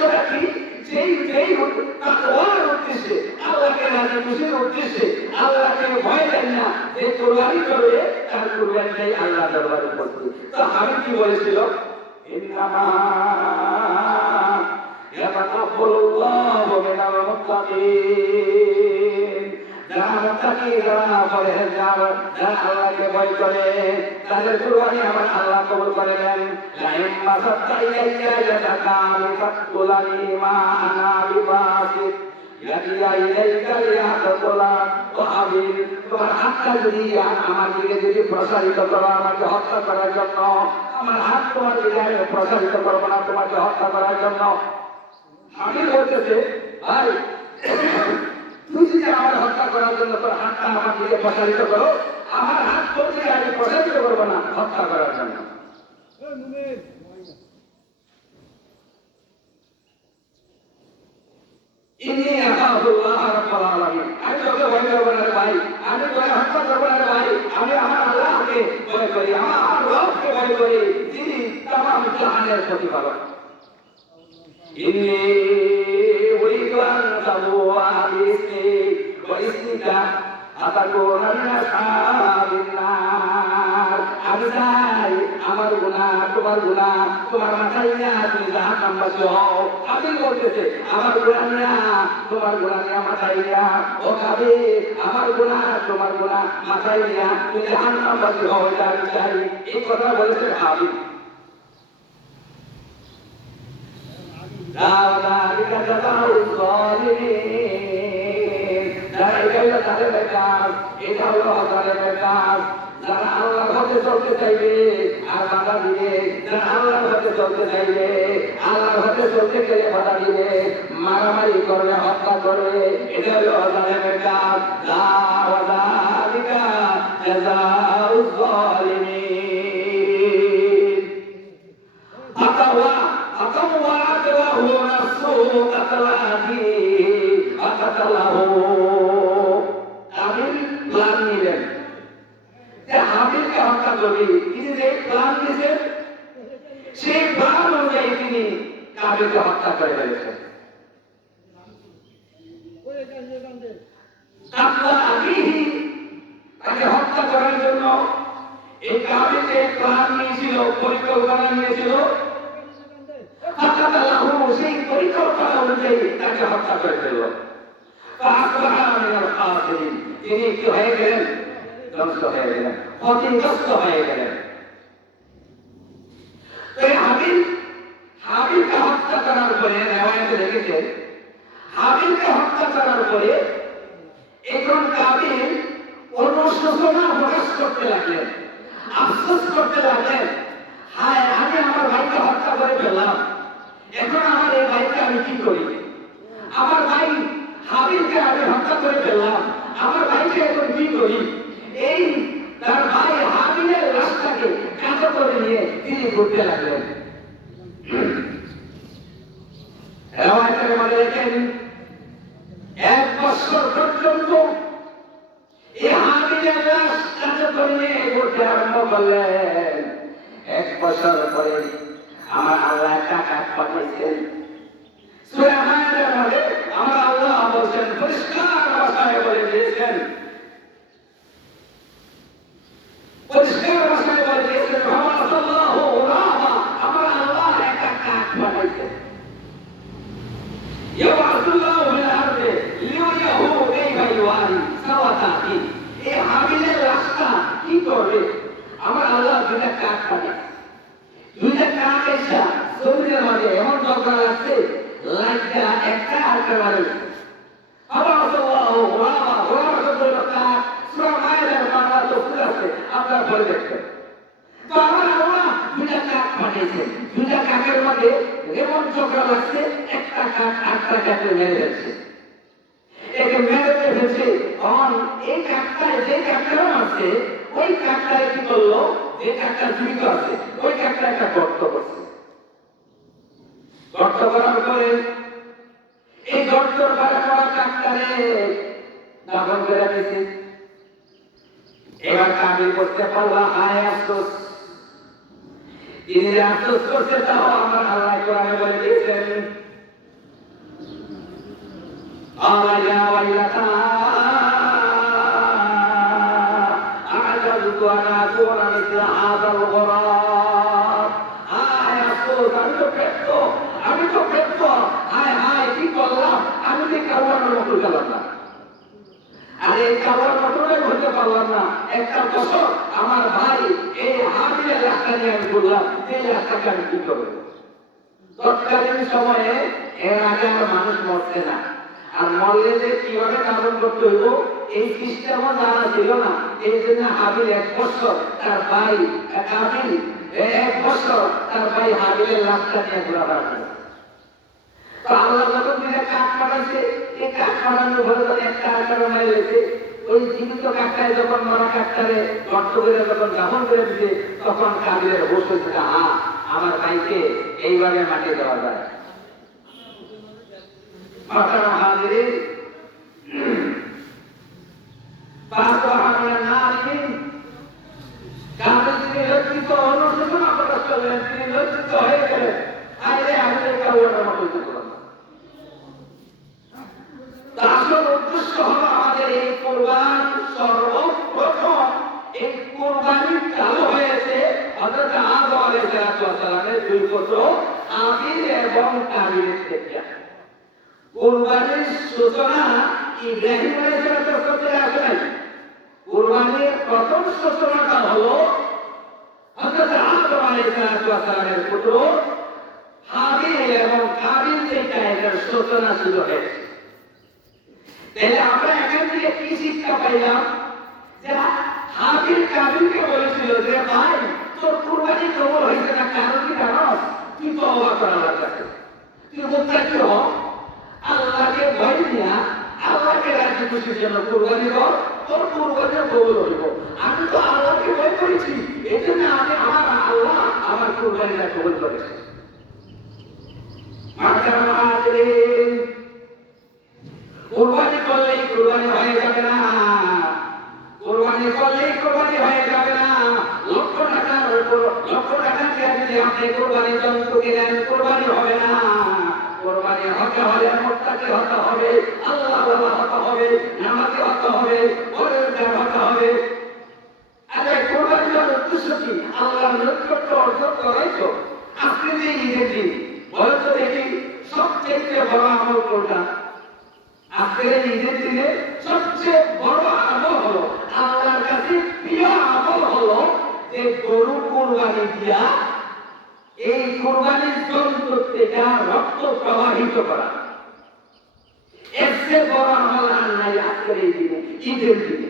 উদ্দেশ্যটা কি? যেই তাকওয়ার উদ্দেশ্যে, আল্লাহকে রাজি খুশির উদ্দেশ্যে, আল্লাহকে ভয় দেন না, যে কুরবানি করবে তার কুরবানিটাই আল্লাহ দরবারে করবে। তো আমি কি বলেছিল, ইন্নামা ইয়াতাকাব্বালুল্লাহু মিনাল মুত্তাকিন, যারা মুত্তাকি, যারা পরহেজগার, যারা আল্লাহকে ভয় করে তাদের কুরবানি আমার আল্লাহ কবুল করে নেন। লাইন বাসাতা ইলাইয়া ইয়াদাকা লিতাকুলানি মা আনা বিবাসিত ইয়াদিয়া ইলাইকা লিয়াতাকুলা ওয়া আবিল, তোমার হাতটা যদি আমার দিকে যদি প্রসারিত করো আমাকে হত্যা করার জন্য, আমার হাত তোমার দিকে প্রসারিত করবো না তোমাকে হত্যা করার জন্য। আমি বলতেছে, ভাই তুই যদি আমার হত্যা করার জন্য তোর হাতটা আমার দিকে প্রসারিত করো, আমার হাত তোর দিকে আমি প্রসারিত করবো না হত্যা করার জন্য। আমি তোকে ভয় করবো না রে ভাই, আমি তোকে হত্যা করবো না রে ভাই, আমি আমার আল্লাহকে ভয় করি, আমার রবকে ভয় করি, যিনি তামাম জাহানের প্রতিপালক। ইন্নী উরিদু আন তাবুআ বিইসমি ওয়া ইসমিকা আতাকুনা মিন আসহাবিন নার। আমি চাই আমার গুনাহ তোমার গুনাহ তোমার মাথায় নিয়ে তুমি জাহান্নামবাসী হও। আমি বলতেছে আমার গুনাহ না তোমার গুনাহ নিয়ে মাথায় নিয়ে, ও কাবি আমার গুনাহ তোমার গুনাহ মাথায় নিয়ে তুমি জাহান্নামবাসী হও, এটা আমি চাই। এই কথা বলেছে হাবিব। ذلك جزاء الظالمين, যারা এটা হলো তাদের কাজ, এটা হলো তাদের কাজ। যারা আল্লাহর পথে চলতে চাইবে আর বাধা দিবে, যারা আল্লাহর পথে চলতে চাইবে আল্লাহর পথে চলতে গেলে বাধা দিবে, মারামারি করবে, হত্যা করবে, এটা হলো তাদের কাজ। ذلك جزاء الظالمين। أطوعت له نفسه قتل أخيه فقتله। হাবিল প্ল্যান নিলেন যে হাবিলকে হত্যা করবে, তিনি যে প্ল্যান নিয়েছেন সেই প্ল্যান অনুযায়ী তিনি কাবিলকে হত্যা করে ফেলেছেন। তাকে হত্যা করার জন্য এই কাবিল যে প্ল্যান নিয়েছিল, পরিকল্পনা নিয়েছিল, সেই পরিকল্পনা অনুযায়ী তাকে হত্যা করে ফেলল। তিনি কি হয়ে গেলেন? ধ্বংস হয়ে গেলেন, ক্ষতিগ্রস্ত হয়ে গেলেন। হাবিলকে হত্যা করার পরে রেওয়ায়েতে লিখেছে, হাবিলকে হত্যা করার পরে এখন কাবিল অনুশোচনা প্রকাশ করতে লাগলেন, আফসোস করতে লাগলেন, হায় আমি আমার ভাইকে হত্যা করে ফেললাম, এখন আমার এই ভাইকে আমি কি করি? আমার ভাই হাবিলকে আমি হত্যা করে ফেললাম, আমার ভাইকে এখন কি করি? এই তার ভাই হাবিলের লাশটাকে কাঁধে করে নিয়ে তিনি ঘুরতে লাগলেন। দেখেন 1 বছর পর্যন্ত এই হাবিলের লাশ কাঁধে করে নিয়ে ঘুরতে আরম্ভ করলেন। 1 বছর পরে আমার আল্লাহ টাকা পাঠাইছেন। সূরা মায়েদার মধ্যে আমার আল্লাহ বলেন, পরিষ্কার ভাষায় বলে দিয়েছেন, পরিষ্কার ভাষায় বলে দিয়েছেন, আমার আল্লাহ একটা কাক পাঠাইছেন। ইয়াবাতুল্লাহু মিন আরদে লিয়াহু কাইফা ইওয়ারি সাওয়াতাহি। এই হাবিলের রাস্তা কি করবে? আমার আল্লাহ দুইটা কাক পাঠাইছেন। দুইটা কাক এসে জমিনের মাঝে এমন দরকার আছে, লাইটটা একটা আরেকটা মারে। আপনার পরে দেখবেন তো আমার আল্লাহ দুইটা কাক পাঠিয়েছে। দুইটা কাকের মধ্যে এমন চক্র লাগছে, একটা কাক আরেকটা কাকে মেরে ফেলছে, একে মেরে ফেলছে। তখন এই কাকটায় যে কাকটা মারছে, ওই কাকটায় কি করলো, যে কাকটা জীবিত আছে ওই কাকটা একটা গর্ত করছে। গর্ত করার পরে এই গর্তর পারে পড়া কাকটারে দাফন করে দিয়েছে। এবার কাবিল করতে পারলাম, হায় আফসোস। তিনি আফসোস করতে চাও, আমার আল্লাহ কোরআনে বলে দিয়েছেন, ওয়াইলাতা আ'জাযতু আন আকুনা মিসলা হাযাল গুরাব। হায় আফসোস, আমি তো ব্যর্থ, হায় হায় কি করলাম, আমি যে কারওয়ানের মতো গেলাম না। আর এই কারওয়ান মতটাই হতে পারলাম না। একটা বছর আমার ভাই এই হাবিলের লাশটা নিয়ে আমি বললাম এই লাশটাকে আমি কি করবো। তৎকালীন সময়ে এর আগে আর মানুষ মরছে না, আর মরলে যে কিভাবে কারণ করতে হইব এই সিস্টেমও জানা ছিল না। এই জন্য হাবিল 1 বছর তার ভাই কাবিল 1 বছর তার ভাই হাবিলের লাশটা নিয়ে ঘোরাফেরা করে। তো আল্লাহ যখন দিনে কাঠ মারাইছে, এই কাঠ মারানোর ঘরে যখন একটা আকার মারিয়েছে, ওই জীবিত কাঠটায় যখন মরা কাঠটারে গর্ত করে যখন দাফন করে দিছে, তখন কাবিলের হোশ হয়েছে, আমার ভাইকে এইভাবে মাটি দেওয়া যায়। মাতারা হাজিরে তিনি লজ্জিত অনুশোচনা প্রকাশ করলেন, তিনি লজ্জিত হয়ে গেলেন। আরে আমি কাউয়ার মতো হইতে পারলাম না। আসল উদ্দেশ্য হলো আমাদের এই কোরবান, সর্বপ্রথম এই কোরবানি চালু হয়েছে হযরত আদম আলাইহিস সালামের 2 পুত্র হাবিল এবং কাবিলের থেকে। কোরবানির সূচনা ইব্রাহিম আলাইহিস সালাম থেকে আসে নাই। কোরবানির প্রথম সূচনাটা হলো হযরত আদম আলাইহিস সালামের পুত্র হাবিল এবং কাবিল থেকে এর সূচনা শুরু হয়েছে। তাহলে আমরা এখান থেকে কি শিক্ষা পাইলাম? যে হাবিল কাবিলকে বলেছিল যে ভাই তোর কুরবানি কবুল হয়েছে না, কারণ কি জানোস? তুই তওবা করা লাগবে, তুই মুত্তাকি হ, আল্লাহকে ভয় নিয়া আল্লাহকে রাজি খুশির জন্য কুরবানি কর, তোর কুরবানি কবুল হইব। আমি তো আল্লাহকে ভয় করেছি, এই জন্য আমি আমার আল্লাহ আমার কুরবানিটা কবুল করেছে। কুরবানি করলেই কুরবানি হয়ে যাবে না, কুরবানি করলেই কুরবানি হয়ে যাবে না। লক্ষ টাকা দিয়ে যদি আপনি কুরবানি জন্তু কিনেন, কুরবানি হবে না। কুরবানি হতে হলে মুত্তাকি হতে হবে, আল্লাহ ওয়ালা হতে হবে, নামাজি হতে হবে, পরহেজগার হতে হবে। আরে কুরবানির উদ্দেশ্য কি? আল্লাহর নৈকট্য অর্জন করাই তো। আপনি যে ঈদের দিন বলেন তো দেখি সবচেয়ে বড় আমল কোনটা? আজকের ঈদের দিনে সবচেয়ে বড় আমল হলো, আল্লাহর কাছে প্রিয় আমল হলো যে গরু কুরবানি দিয়া এই কুরবানির জন্তু থেকে রক্ত প্রবাহিত করা। এর চেয়ে বড় আমল আর নাই আজকের এই দিনে, ঈদের দিনে।